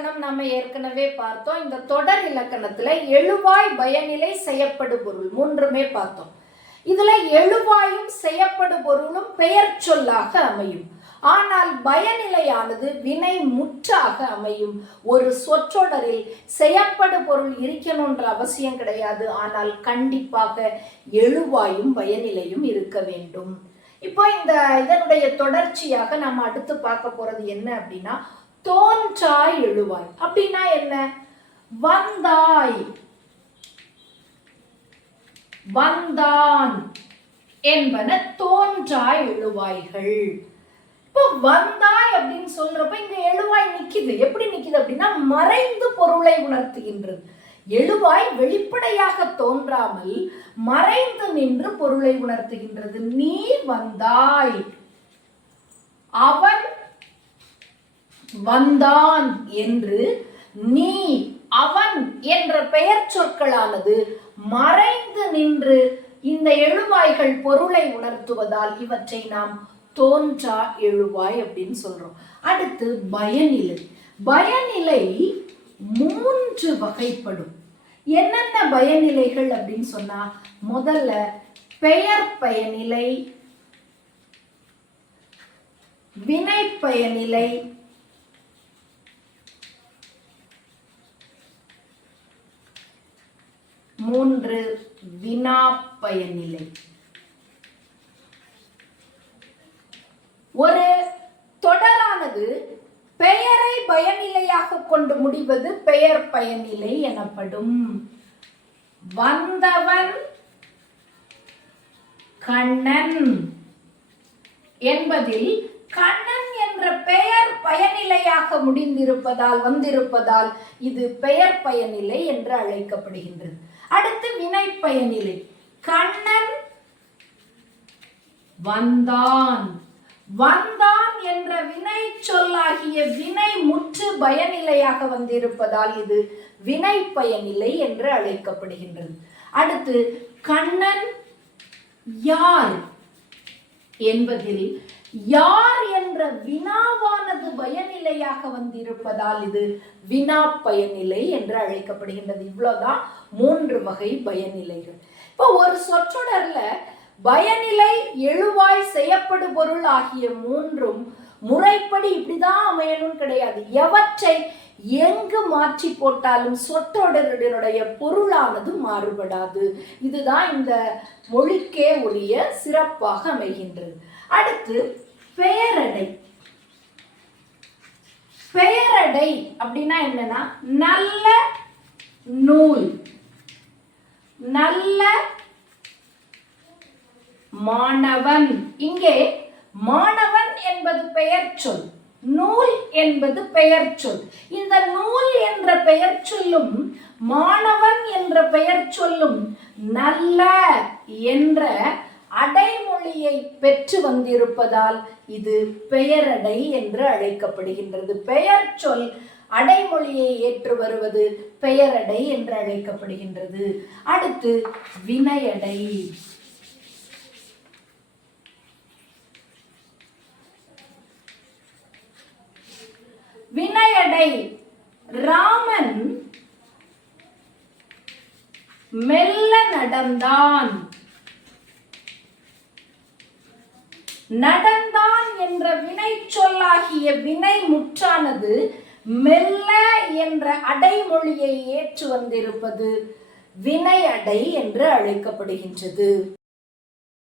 இலக்கணம் நம்ம ஏற்கனவே பார்த்தோம். இந்த தொடர் இலக்கணத்துல எழுவாய், பயனிலை, செய்யப்படு பொருள் மூன்றுமே பார்த்தோம். இதுல எழுவாயும் செய்யப்படு பொருளும் பெயர் சொல்லாக அமையும். ஆனால் பயனிலையானது வினை முற்றாக அமையும். ஒரு சொற்றொடரில் செய்யப்படு பொருள் இருக்கணும்ன்ற அவசியம் கிடையாது. ஆனால் கண்டிப்பாக எழுவாயும் பயனிலையும் இருக்க வேண்டும். இப்போ இதனுடைய தொடர்ச்சியாக நம்ம அடுத்து பார்க்க போறது என்ன அப்படின்னா, தோன்றாய் எழுவாய். அப்படின்னா என்ன? வந்தாய், வந்தான் என்பன தோன்றாய் எழுவாய்கள். இப்போ வந்தாய் அப்படின்னு சொல்றப்ப இங்க எழுவாய் நிக்குது. எப்படி நிக்குது அப்படின்னா, மறைந்து பொருளை உணர்த்துகின்றது. எழுவாய் வெளிப்படையாக தோன்றாமல் மறைந்து நின்று பொருளை உணர்த்துகின்றது. நீ வந்தாய், அவன் வந்தான் என்று நீ, அவன் என்ற பெயர் சொற்களானது மறைந்து நின்று இந்த எழுவாய்கள் பொருளை உணர்த்துவதால் இவற்றை நாம் தோன்றா எழுவாய் அப்படின்னு சொல்றோம். அடுத்து பயனிலை. பயனிலை 3 வகைப்படும். என்னென்ன பயனிலைகள் அப்படின்னு சொன்னா, முதல்ல பெயர் பயனிலை, வினை பயனிலை, வினா பயனிலை. ஒரு தொடரானது பெயரை பயனிலையாக கொண்டு முடிவது பெயர் பயனிலை எனப்படும். வந்தவன் கண்ணன் என்பதில் கண்ணன் என்ற பெயர் பயனிலையாக வந்திருப்பதால் இது பெயர் பயனிலை என்று அழைக்கப்படுகின்றது. அடுத்து வினை பயனிலை. கண்ணன் வந்தான், வந்தான் என்ற வினை சொல்லாகிய வினை முற்று பயனிலையாக வந்திருப்பதால் இது வினை பயனிலை என்று அழைக்கப்படுகின்றது. அடுத்து கண்ணன் யார் என்பதில் யார் என்ற வினாவானது பயனிலையாக வந்திருப்பதால் இது வினா பயனிலை என்று அழைக்கப்படுகின்றது. இவ்வளவுதான் 3 வகை பயனிலைகள். இப்போ ஒரு சொற்றொடர்ல பயனிலை, எழுவாய், செய்யப்படு பொருள் ஆகிய 3ம் முறைப்படி இப்படிதான் அமையணும் கிடையாது. எவற்றை எங்கு மாற்றி போட்டாலும் சொற்றொடருடைய பொருளானது மாறுபடாது. இதுதான் இந்த மொழிக்கே உரிய சிறப்பாக அமைகின்றது. அடுத்து பெயரடை. பெயரடை அப்படின்னா என்னன்னா, நல்ல நூல், நல்ல மாணவன். இங்கே மாணவன் என்பது பெயர் சொல், நூல் என்பது பெயர் சொல். இந்த நூல் என்ற பெயர் சொல்லும் மாணவன் என்ற பெயர் சொல்லும் நல்ல என்ற அடைமொழியை பெற்று வந்திருப்பதால் இது பெயரடை என்று அழைக்கப்படுகின்றது. பெயர் சொல் அடைமொழியை ஏற்று வருவது பெயரடை என்று அழைக்கப்படுகின்றது. அடுத்து வினையடை. வினையடை. ராமன் மெல்ல நடந்தான். நடந்தான் என்ற வினை சொல்லாகிய வினை முற்றானது மெல்ல என்ற அடைமொழியை ஏற்று வந்திருப்பது வினையடை என்று அழைக்கப்படுகின்றது.